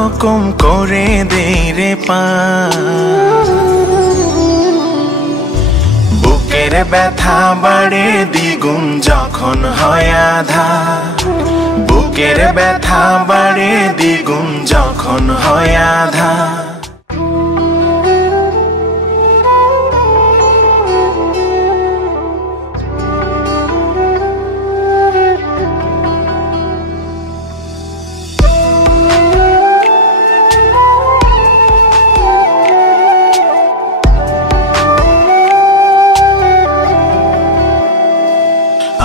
রকম করে দেই রে পার। বুকের ব্যথা বাড়ে দ্বিগুণ যখন হয় আঁধার, বুকের ব্যথা বাড়ে দ্বিগুণ যখন হয় আঁধার।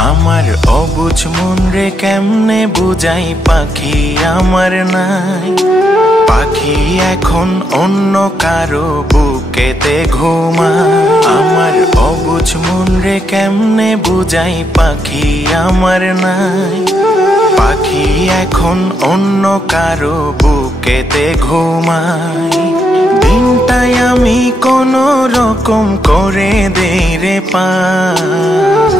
আমার অবুঝ মন রে কেমনে বুঝাই পাখি আমার নাই। পাখি এখন অন্য কারো বুকেতে ঘুমায়। আমার অবুঝ মন রে কেমনে বুঝাই পাখি আমার নাই। পাখি এখন অন্য কারো বুকেতে ঘুমায়। দিনটাই আমি কোনো রকম করে দেই রে পার।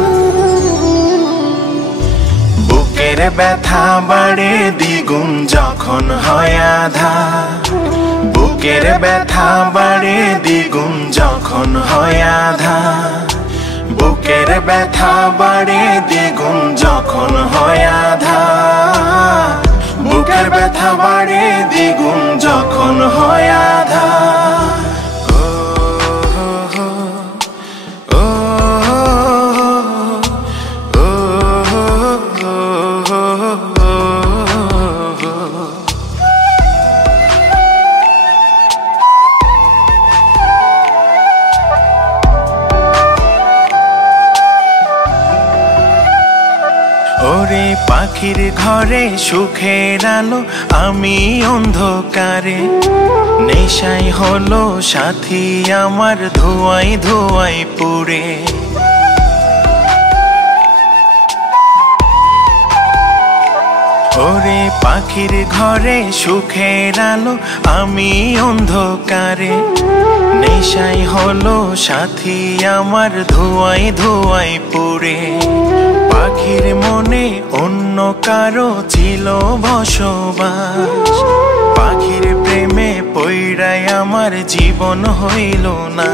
বুকের ব্যথা বাড়ে দ্বিগুণ যখন হয় আঁধার, বুকের ব্যথা বাড়ে দ্বিগুণ যখন হয় আঁধার। বুকের ব্যথা বাড়ে দ্বিগুণ যখন হয় আঁধার। বুকের ব্যথা বাড়ে দ্বিগুণ যখন হয় আঁধার। ওরে পাখির ঘরে সুখের আলো, আমি অন্ধকারে। নেশাই হলো সাথী আমার ধোঁয়ায় ধোঁয়ায় পুড়ে। ওরে পাখির ঘরে সুখের আলো, আমি অন্ধকারে। নেশাই হলো সাথী আমার ধোঁয়ায় ধোঁয়ায় পুড়ে। পাখির মনে অন্য কারো ছিল বসবাস। পাখির প্রেমে পইড়াই আমার জীবন হইল না।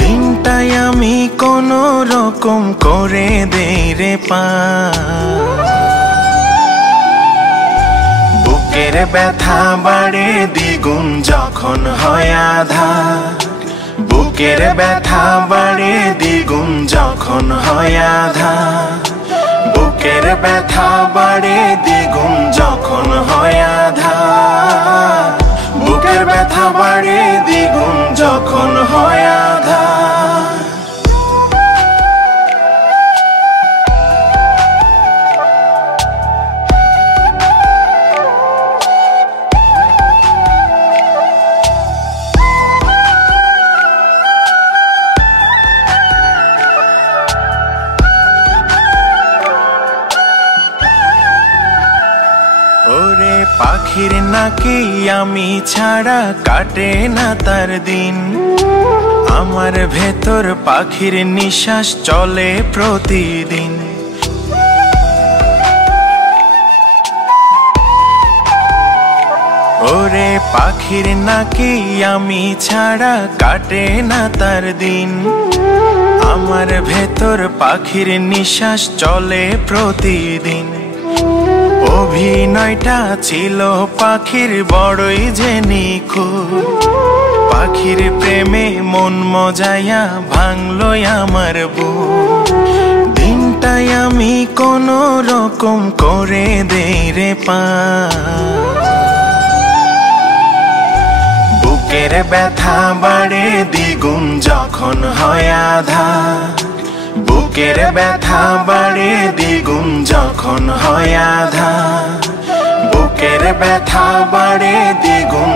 দিনটাই আমি কোনো রকম করে দেই রে পার। বুকের ব্যথা বাড়ে দ্বিগুণ যখন হয় আঁধার, বুকের ব্যথা বাড়ে দ্বিগুণ যখন হয় আঁধার। বুকের ব্যথা বাড়ে দ্বিগুণ যখন হয় আঁধার। বুকের ব্যথা বাড়ে দ্বিগুণ যখন হয় আঁধার। ওরে পাখির নাকি আমি ছাড়া কাটে না তার দিন। আমার ভেতর পাখির নিঃশ্বাস চলে প্রতিদিন। ওরে পাখির নাকি আমি ছাড়া কাটে না তার দিন। আমার ভেতর পাখির নিঃশ্বাস চলে প্রতিদিন। অভিনয়টা ছিল পাখির বড়ই যে নিখুঁত। পাখির প্রেমে মন মজায়া ভাঙলো আমার বুক। দিনটাই আমি কোনো রকম করে দেই রে পার। বুকের ব্যথা বাড়ে দ্বিগুণ যখন হয় আঁধার, বুকের ব্যথা বাড়ে দ্বিগুণ যখন হয় আঁধার। বুকের ব্যথা বাড়ে দ্বিগুণ